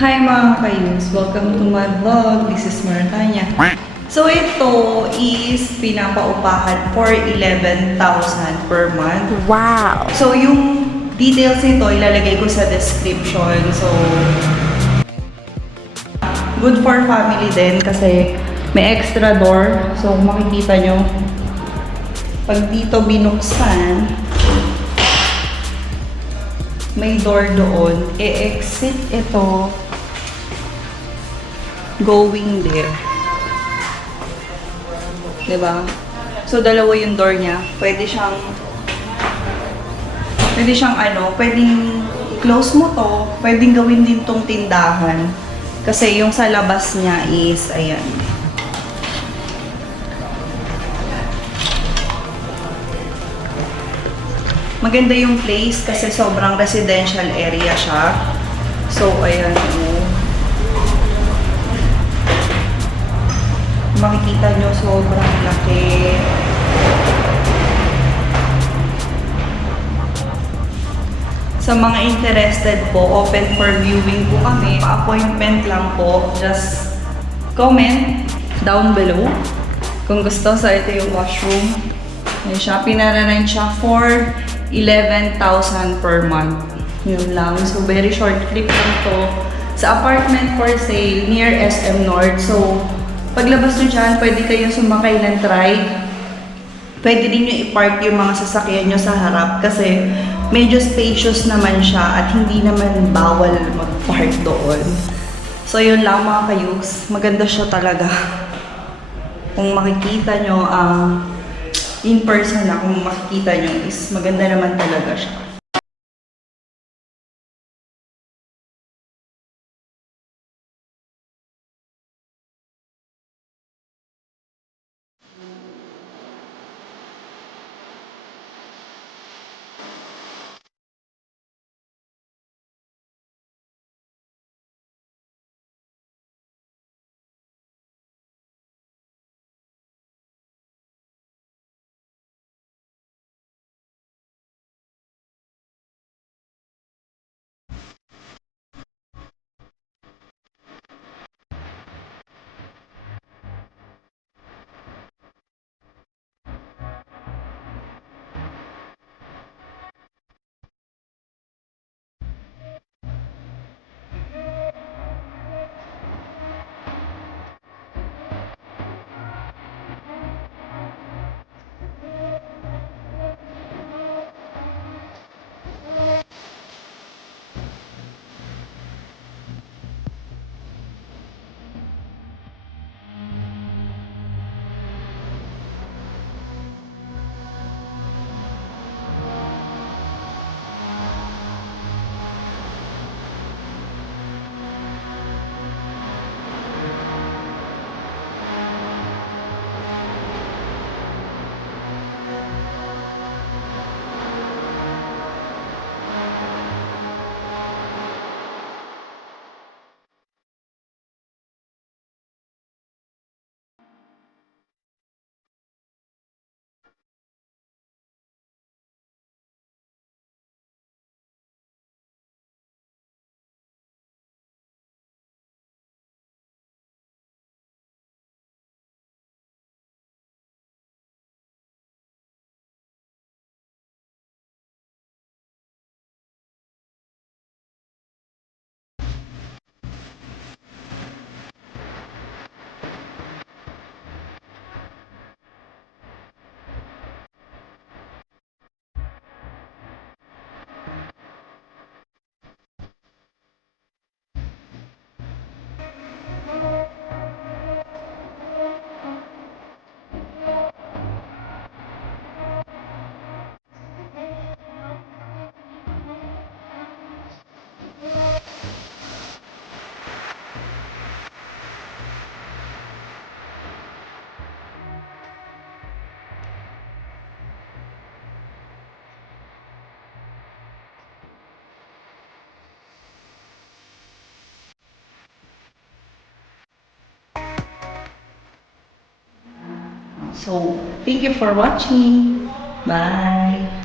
Hi mga kayus! Welcome to my vlog. This is Maratanya. So ito is pinapaupahan for 11,000 per month. Wow! So yung details nito ilalagay ko sa description. So good for family din kasi may extra door. So kung makikita nyo, pag dito binuksan, may door doon. E-exit ito going there. Diba? So, dalawa yung door niya. Pwede siyang pwedeng close mo to. Pwedeng gawin din tong tindahan. Kasi yung sa labas niya is, ayan. Maganda yung place kasi sobrang residential area siya. So, ayan. Makikita nyo, sobrang laki. Sa mga interested po, open for viewing po kami. Pa-appointment lang po. Just comment down below kung gusto. So, ito yung washroom. Ayan siya. Pinararent siya for 11,000 per month. Yun lang. So, very short clip lang to. Sa apartment for sale near SM North. So, paglabas nyo dyan, pwede kayong sumakay ng trike. Pwede din nyo i-park yung mga sasakyan nyo sa harap kasi medyo spacious naman siya at hindi naman bawal mag-park doon. So, yun lang mga kayuks. Maganda siya talaga. Kung makikita nyo, in person na, kung makikita nyo is maganda naman talaga siya. So, thank you for watching. Bye!